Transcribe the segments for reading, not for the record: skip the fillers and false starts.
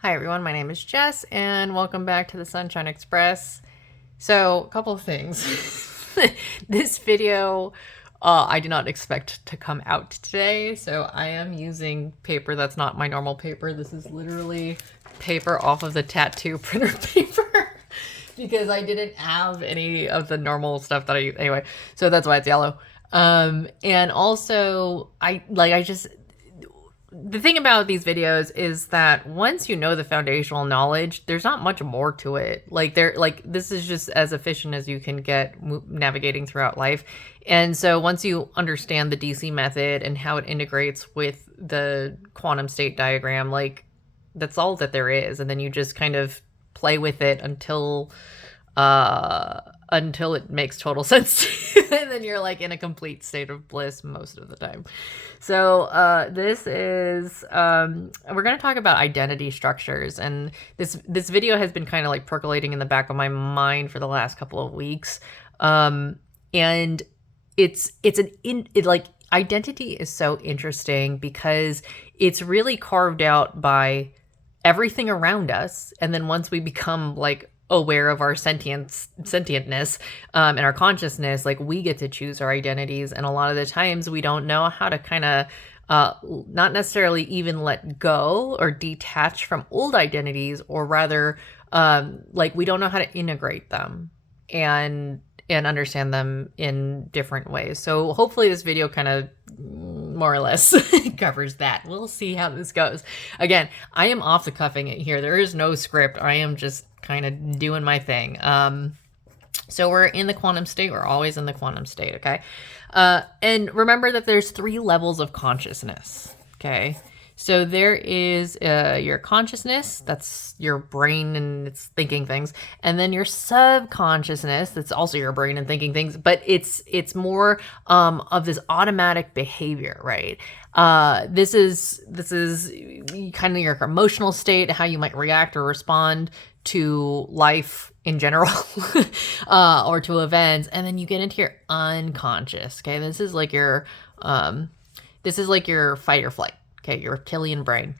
Hi everyone, my name is Jess and welcome back to the Sunshine Express. So, a couple of things. This video, I did not expect to come out today, so I am using paper that's not my normal paper. This is literally paper off of the tattoo printer paper because I didn't have any of the normal stuff that anyway, so that's why it's yellow. And also, the thing about these videos is that once you know the foundational knowledge, there's not much more to it. This is just as efficient as you can get navigating throughout life. And so once you understand the DC method and how it integrates with the quantum state diagram, that's all that there is. And then you just kind of play with it until it makes total sense. And then you're like in a complete state of bliss most of the time. So this is we're going to talk about identity structures, and this video has been kind of like percolating in the back of my mind for the last couple of weeks. And identity is so interesting because it's really carved out by everything around us, and then once we become like aware of our sentientness and our consciousness, like we get to choose our identities. And a lot of the times we don't know how to kind of not necessarily even let go or detach from old identities, or rather we don't know how to integrate them and understand them in different ways. So hopefully this video kind of more or less covers that. We'll see how this goes. Again, I am off the cuffing it here. There is no script. I am just kind of doing my thing. So we're in the quantum state. We're always in the quantum state, okay? And remember that there's 3 levels of consciousness, okay? So there is your consciousness, that's your brain and it's thinking things, and then your subconsciousness, that's also your brain and thinking things, but it's more of this automatic behavior, right? This is kind of your emotional state, how you might react or respond to life in general, or to events, and then you get into your unconscious. Okay, this is like your fight or flight. Okay, your reptilian brain.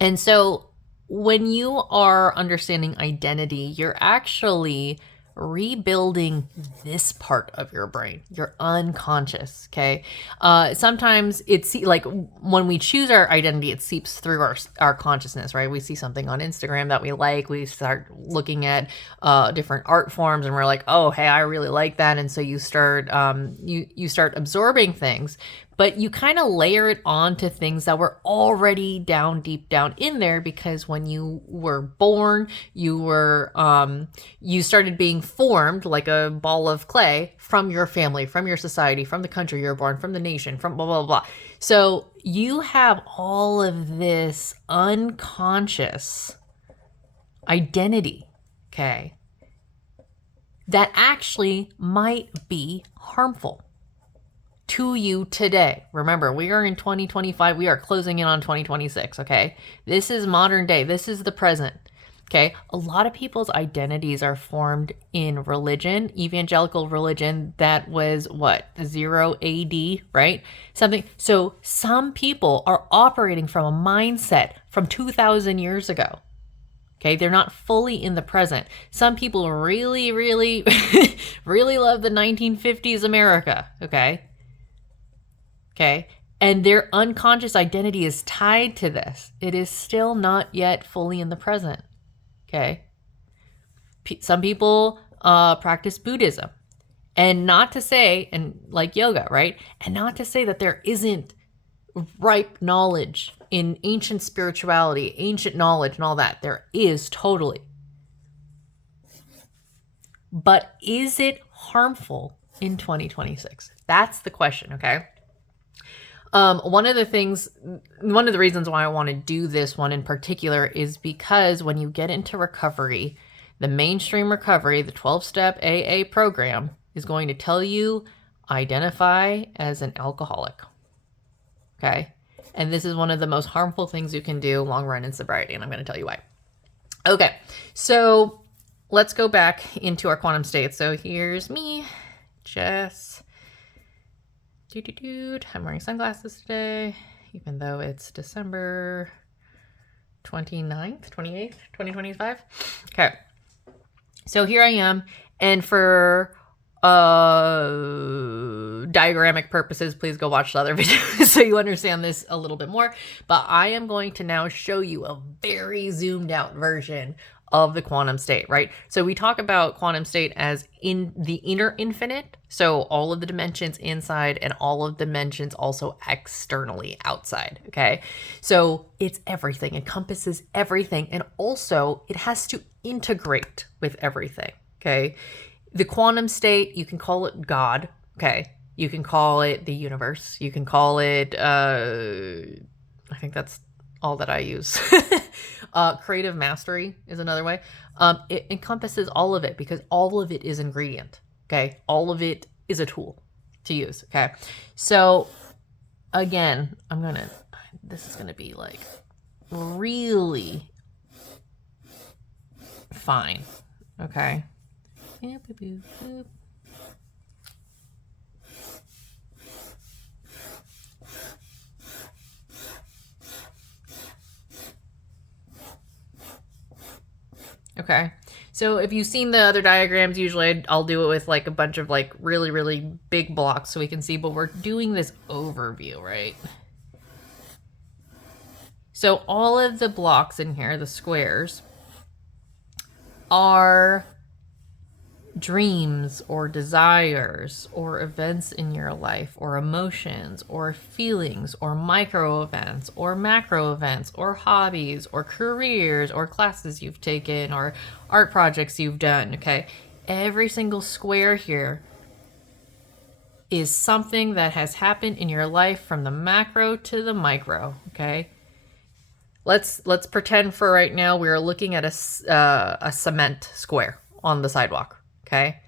And so when you are understanding identity, you're actually rebuilding this part of your brain, your unconscious. Okay. Sometimes it's like when we choose our identity, it seeps through our consciousness, right? We see something on Instagram that we like, we start looking at different art forms, and we're like, oh, hey, I really like that. And so you start you start absorbing things, but you kind of layer it onto things that were already deep down in there, because when you were born, you started being formed like a ball of clay from your family, from your society, from the country you're born, from the nation, from blah, blah, blah. So you have all of this unconscious identity, okay, that actually might be harmful to you today. Remember, we are in 2025. We are closing in on 2026, okay? This is modern day. This is the present, okay? A lot of people's identities are formed in religion, evangelical religion that was what, 0 AD, right? So some people are operating from a mindset from 2,000 years ago. Okay, they're not fully in the present. Some people really, really, really love the 1950s America, okay? Okay. And their unconscious identity is tied to this. It is still not yet fully in the present. Okay. Some people practice Buddhism. And not to say, and like yoga, right? And not to say that there isn't ripe knowledge in ancient spirituality, ancient knowledge, and all that. There is totally. But is it harmful in 2026? That's the question, okay? One of the reasons why I want to do this one in particular is because when you get into recovery, the mainstream recovery, the 12-step AA program, is going to tell you identify as an alcoholic. Okay? And this is one of the most harmful things you can do long run in sobriety, and I'm going to tell you why. Okay, so let's go back into our quantum state. So here's me, Jess. I'm wearing sunglasses today, even though it's December 29th, 28th, 2025. Okay. So here I am. And for diagrammic purposes, please go watch the other videos so you understand this a little bit more. But I am going to now show you a very zoomed out version of the quantum state, right? So we talk about quantum state as in the inner infinite. So all of the dimensions inside and all of the dimensions also externally outside, okay? So it's everything, encompasses everything. And also it has to integrate with everything, okay? The quantum state, you can call it God, okay? You can call it the universe. You can call it, I think that's all that I use. Creative mastery is another way. It encompasses all of it because all of it is ingredient, okay? All of it is a tool to use, okay? So again, this is gonna be like really fine, okay? Okay, so if you've seen the other diagrams, usually I'll do it with like a bunch of like really, really big blocks so we can see, but we're doing this overview, right? So all of the blocks in here, the squares, are dreams or desires or events in your life or emotions or feelings or micro events or macro events or hobbies or careers or classes you've taken or art projects you've done, okay? Every single square here is something that has happened in your life from the macro to the micro, okay? Let's pretend for right now we're looking at a cement square on the sidewalk. Okay,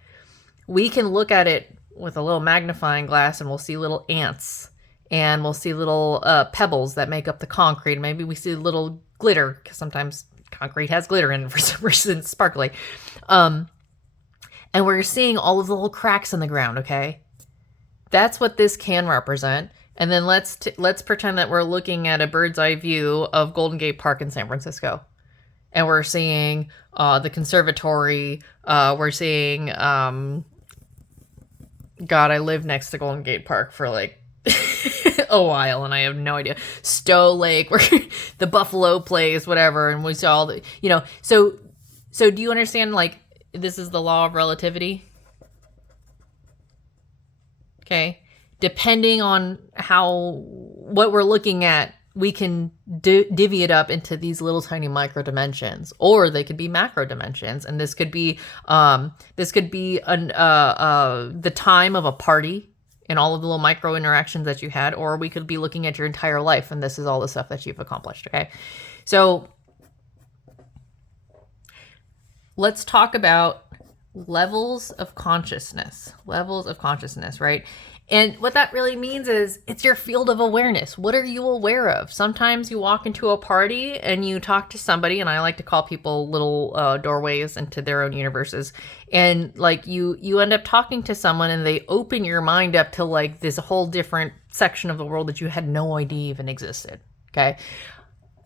we can look at it with a little magnifying glass and we'll see little ants and we'll see little pebbles that make up the concrete. Maybe we see little glitter because sometimes concrete has glitter in it for some reason, it's sparkly. And we're seeing all of the little cracks in the ground, okay? That's what this can represent. And then let's pretend that we're looking at a bird's eye view of Golden Gate Park in San Francisco. And we're seeing the conservatory. We're seeing, God, I lived next to Golden Gate Park for like a while, and I have no idea. Stowe Lake, where the buffalo plays, whatever. And we saw all the, so do you understand, like, this is the law of relativity? Okay. Depending on what we're looking at, we can divvy it up into these little tiny micro dimensions, or they could be macro dimensions. And this could be the time of a party and all of the little micro interactions that you had, or we could be looking at your entire life and this is all the stuff that you've accomplished. Okay. So let's talk about levels of consciousness, right? And what that really means is it's your field of awareness. What are you aware of? Sometimes you walk into a party and you talk to somebody, and I like to call people little doorways into their own universes. And like you end up talking to someone and they open your mind up to like this whole different section of the world that you had no idea even existed. Okay.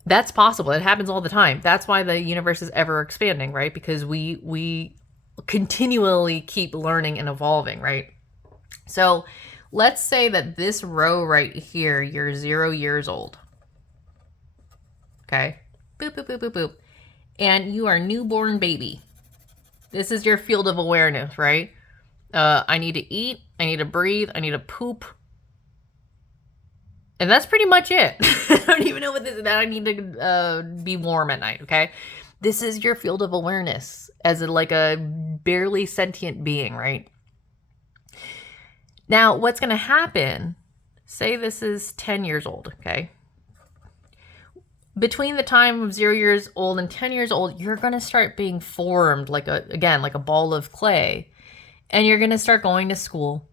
That's possible. It happens all the time. That's why the universe is ever expanding, right? Because we continually keep learning and evolving, right? So let's say that this row right here, you're 0 years old. Okay. Boop, boop, boop, boop, boop. And you are a newborn baby. This is your field of awareness, right? I need to eat. I need to breathe. I need to poop. And that's pretty much it. I don't even know what this is. That I need to be warm at night, okay? This is your field of awareness as like a barely sentient being, right? Now, what's going to happen, say this is 10 years old, okay? Between the time of 0 years old and 10 years old, you're going to start being formed like a ball of clay. And you're going to start going to school.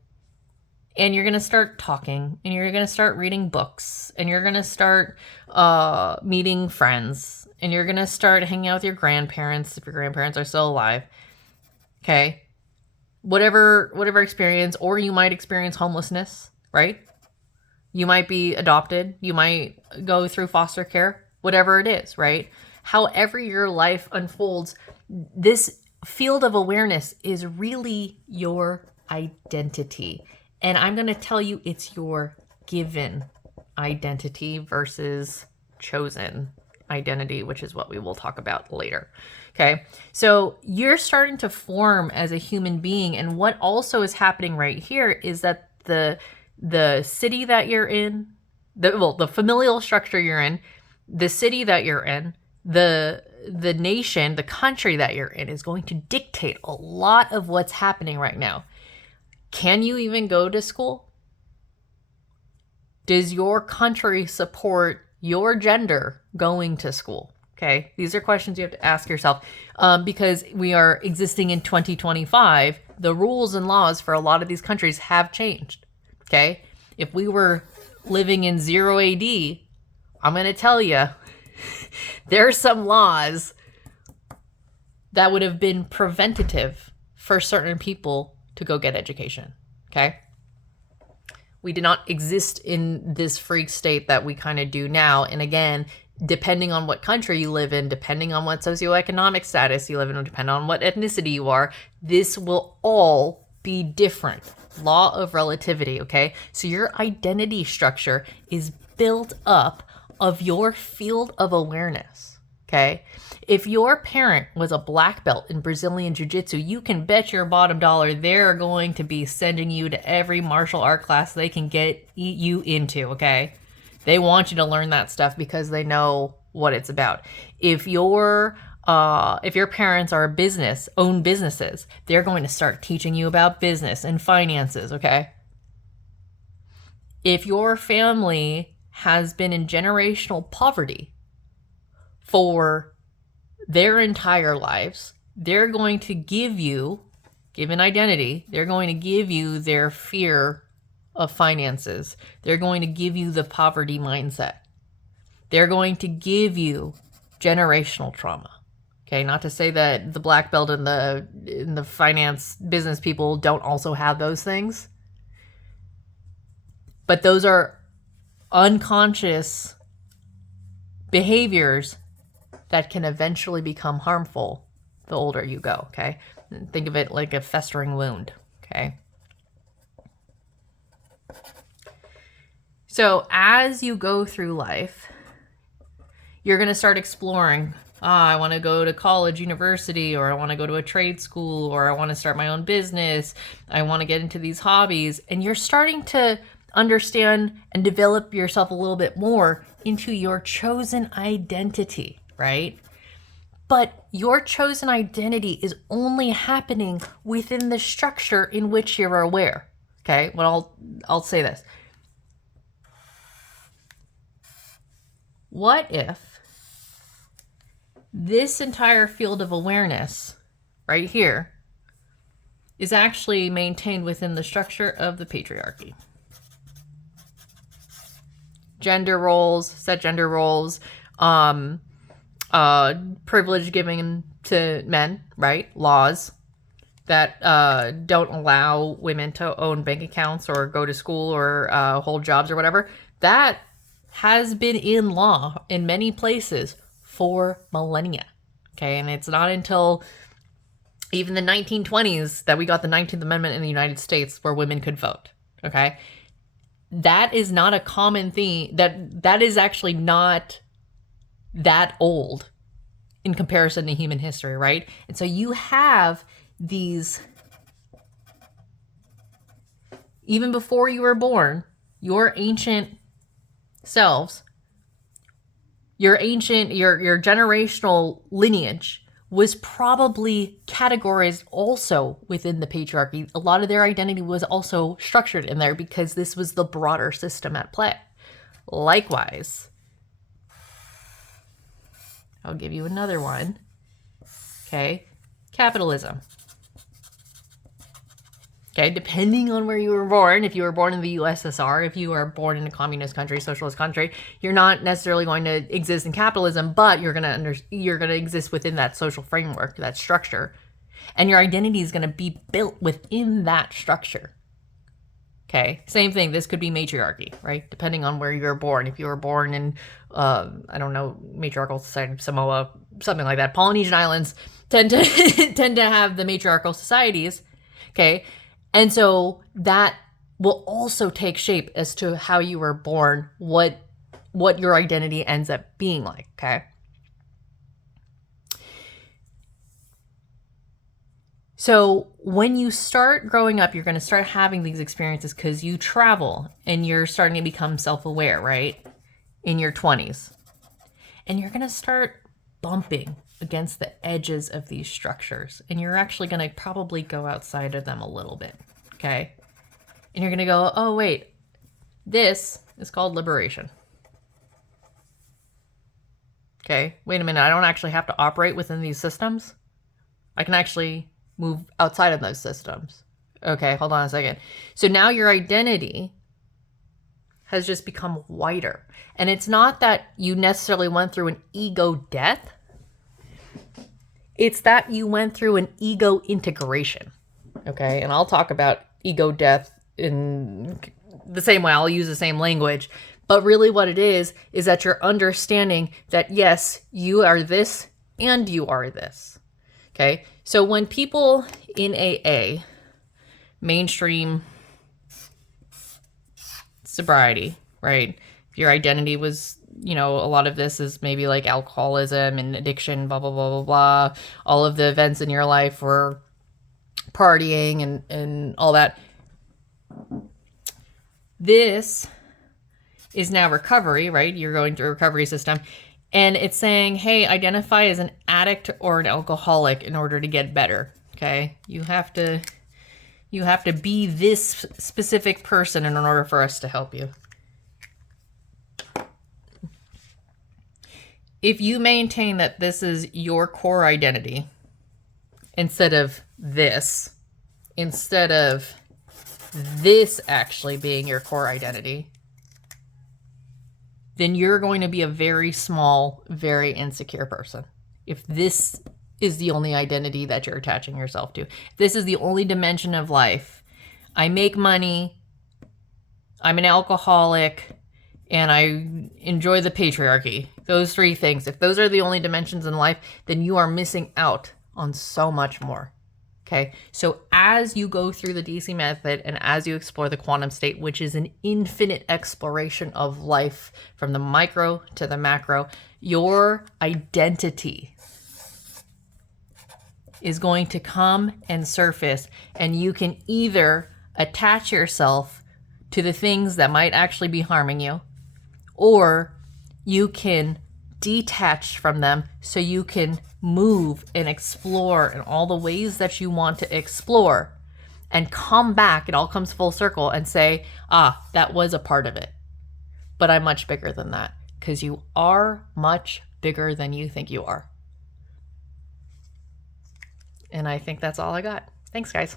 And you're going to start talking. And you're going to start reading books. And you're going to start meeting friends. And you're going to start hanging out with your grandparents if your grandparents are still alive. Okay? Whatever experience, or you might experience homelessness, right? You might be adopted. You might go through foster care. whatever it is, right? However your life unfolds, this field of awareness is really your identity. And I'm going to tell you it's your given identity versus chosen identity, which is what we will talk about later. Okay. So you're starting to form as a human being. And what also is happening right here is that the city that you're in, the familial structure you're in, the city that you're in, the nation, the country that you're in is going to dictate a lot of what's happening right now. Can you even go to school? Does your country support your gender going to school? Okay, these are questions you have to ask yourself because we are existing in 2025. The rules and laws for a lot of these countries have changed. Okay, if we were living in 0 AD, I'm going to tell you, there are some laws that would have been preventative for certain people to go get education. Okay. We did not exist in this freak state that we kind of do now. And again, depending on what country you live in, depending on what socioeconomic status you live in, depending on what ethnicity you are, this will all be different. Law of relativity, okay? So your identity structure is built up of your field of awareness, okay? If your parent was a black belt in Brazilian Jiu-Jitsu, you can bet your bottom dollar they're going to be sending you to every martial art class they can get you into, okay? They want you to learn that stuff because they know what it's about. If your parents are own businesses, they're going to start teaching you about business and finances, okay? If your family has been in generational poverty for their entire lives, they're going to give you, given identity, they're going to give you their fear of finances. They're going to give you the poverty mindset. They're going to give you generational trauma. Okay, not to say that the black belt and the finance business people don't also have those things, but those are unconscious behaviors that can eventually become harmful the older you go, okay? Think of it like a festering wound, okay? So as you go through life, you're going to start exploring, I want to go to college, university, or I want to go to a trade school, or I want to start my own business, I want to get into these hobbies, and you're starting to understand and develop yourself a little bit more into your chosen identity, right? But your chosen identity is only happening within the structure in which you're aware. Okay, well, I'll say this. What if this entire field of awareness right here is actually maintained within the structure of the patriarchy? Gender roles, set gender roles, privilege given to men, right? Laws that don't allow women to own bank accounts or go to school or hold jobs or whatever. That has been in law in many places for millennia. Okay, and it's not until even the 1920s that we got the 19th Amendment in the United States where women could vote. Okay, that is not a common thing. That is actually not that old in comparison to human history, right? And so you have these, even before you were born, your ancient selves, your generational lineage was probably categorized also within the patriarchy. A lot of their identity was also structured in there because this was the broader system at play. Likewise, I'll give you another one. Okay, capitalism. Okay, depending on where you were born, if you were born in the USSR, if you were born in a communist country, socialist country, you're not necessarily going to exist in capitalism, but you're gonna exist within that social framework, that structure, and your identity is going to be built within that structure. Okay, same thing. This could be matriarchy, right? Depending on where you were born. If you were born in, I don't know, matriarchal society of Samoa, something like that. Polynesian islands tend to tend to have the matriarchal societies. Okay, and so that will also take shape as to how you were born, what your identity ends up being like. Okay. So when you start growing up, you're going to start having these experiences because you travel and you're starting to become self-aware, right? In your 20s. And you're going to start bumping against the edges of these structures. And you're actually going to probably go outside of them a little bit, okay? And you're going to go, oh, wait, this is called liberation. Okay, wait a minute, I don't actually have to operate within these systems. I can actually move outside of those systems. Okay, hold on a second. So now your identity has just become wider. And it's not that you necessarily went through an ego death. It's that you went through an ego integration. Okay, and I'll talk about ego death in the same way. I'll use the same language. But really what it is that you're understanding that, yes, you are this and you are this. Okay, so when people in AA, mainstream sobriety, right? If your identity was, a lot of this is maybe like alcoholism and addiction, blah, blah, blah, blah, blah. All of the events in your life were partying and all that. This is now recovery, right? You're going through a recovery system. And it's saying, hey, identify as an addict or an alcoholic in order to get better. Okay? You have to be this specific person in order for us to help you. If you maintain that this is your core identity instead of this actually being your core identity, then you're going to be a very small, very insecure person. If this is the only identity that you're attaching yourself to, if this is the only dimension of life, I make money, I'm an alcoholic, and I enjoy the patriarchy. Those three things, if those are the only dimensions in life, then you are missing out on so much more. Okay, so as you go through the DC method and as you explore the quantum state, which is an infinite exploration of life from the micro to the macro, your identity is going to come and surface, and you can either attach yourself to the things that might actually be harming you, or you can detach from them so you can move and explore in all the ways that you want to explore and come back. It all comes full circle and say, that was a part of it, but I'm much bigger than that, because you are much bigger than you think you are. And I think that's all I got. Thanks, guys.